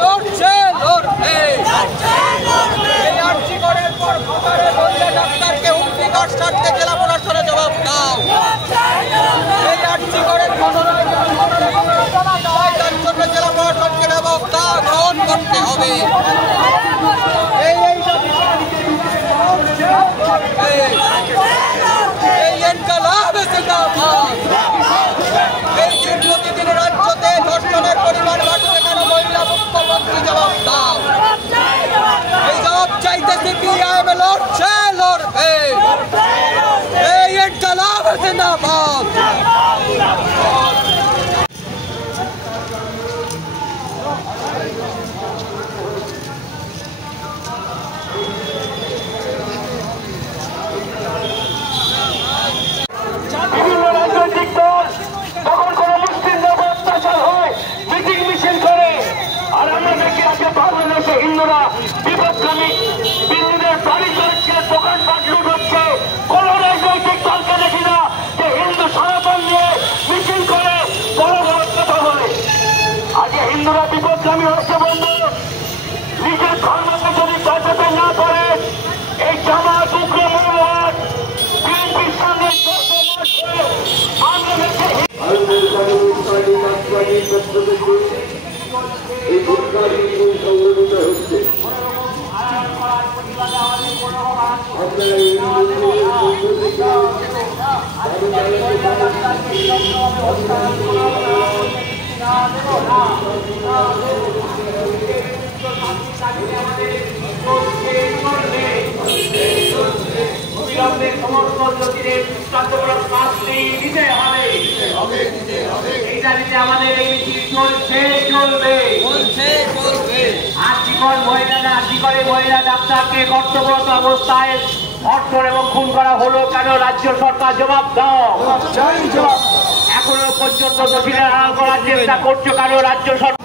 লড়ছে লড়বে। এই আর্জিকরের পর ভাতারে মহিলা ডাক্তারকে হুমকিকর স্বার্থে জেলা প্রশাসনে জবাব দাও। এই আর্জিকরের ঘটনায় তার জন্য জেলা প্রশাসনকে জবাব দাও গ্রহণ করতে হবে। এই ইনকলাব জিন্দাবাদ। এই প্রতিদিন রাজ্যতে ধর্ষণের পরিমাণ বাড়ছে কেন? মহিলা মুখ্যমন্ত্রী জবাব দাও। এই জবাব চাইতে সিপিআইএম লড়ছে লড়বে। এই ইনকলাব জিন্দাবাদ। হিন্দুরা বিপদগামী বিন্দুদের বাড়ি চলছে, দোকানপাট লুট হচ্ছে। কোন রাজনৈতিক দলকে দেখি না যে হিন্দু সনাতন নিয়ে মিছিল করে বড় বড় কথা বলে। আজকে হিন্দুরা বিপদগামী হচ্ছে বন্ধু। নিজের ধর্মকে যদি বাঁচাতে না পারে এই জামাত উগ্র মৌলবাদ বিএনপির সঙ্গে সংগঠিত হচ্ছে। সমস্ত জ্যোতিরের কার্যক্রম দিতে হবে। এই দাবিতে আমাদের এই মিছিল চলছে চলবে। আর্জিকরে মহিলা ডাক্তারকে কর্তব্যরত অবস্থায় ধর্ষণ এবং খুন করা হলো কেন? রাজ্য সরকার জবাব দাও। এখনো পর্যন্ত দোষীদের আড়াল করার চেষ্টা করছো কেন রাজ্য সরকার?